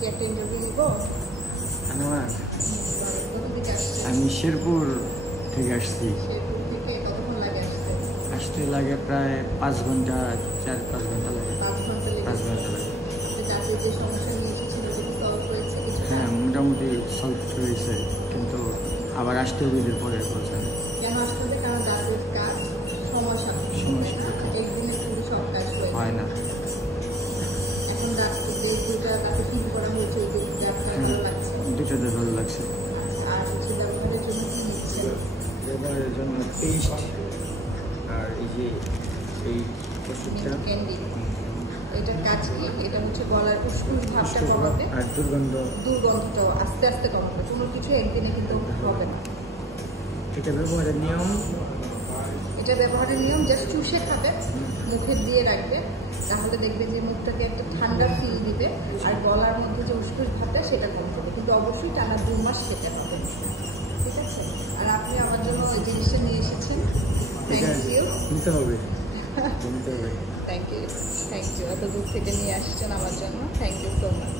কি একটা ইন্টারভিউ নিব? আমার কোথা থেকে আসছে? আমি শেরপুর থেকে আসছি। শেরপুর থেকে কতক্ষণ লাগে আসতে? আসতে লাগে প্রায় 5 ঘন্টা, 4-5 ঘন্টা লাগে। 5 ঘন্টা লেগে 5 ঘন্টা লাগে। যাতে যে সমস্যা নিয়ে এসেছিল সেটা সলভ হয়েছে কিছু? হ্যাঁ, মোটামুটি সলভ হয়েছে, কিন্তু আবার আসতে হবে ঈদের পরে বলছেন। কেন আসতে হবে? কারণ দাঁতের কাজ সমস্যা একদিনে শুধু সব কাজ হয় না। এখন দাঁতকে যে দুটা দাঁতে ফিল করা হয়েছে এই যে দাঁতটা ভালো লাগছে? দুটাতে ভালো লাগছে। আর হচ্ছে ব্যবহারের জন্য কি নিচ্ছে? ব্যবহারের জন্য পেস্ট আর এই যে এই ওষুধটা। ক্যান্ডি। এটার কাজ কি? এটা হচ্ছে গলার উষ্ণুষ ভাবটা কমাবে আর দুর্গন্ধটাও আস্তে আস্তে কমাবে। কোনো কিছু একদিনে কিন্তু হবে না। এটা ব্যবহারের নিয়ম, এটা ব্যবহারের নিয়ম জাস্ট চুষে খাবে, মুখে দিয়ে রাখবে, তাহলে দেখবে যে মুখটাকে একটা ঠান্ডা ফিল দিবে আর গলার মধ্যে যে উষ্ণুষ ভাবটা সেটা কম হবে। কিন্তু অবশ্যই টানা 2 মাস খেতে হবে, ঠিক আছে? আর আপনি আমার জন্য ওই জিনিসটা নিয়ে এসেছেন, থ্যাংক ইউ। নিতে হবে। থ্যাংক ইউ এত দূর থেকে নিয়ে আসছেন আমার জন্য, থ্যাংক ইউ সো মাচ।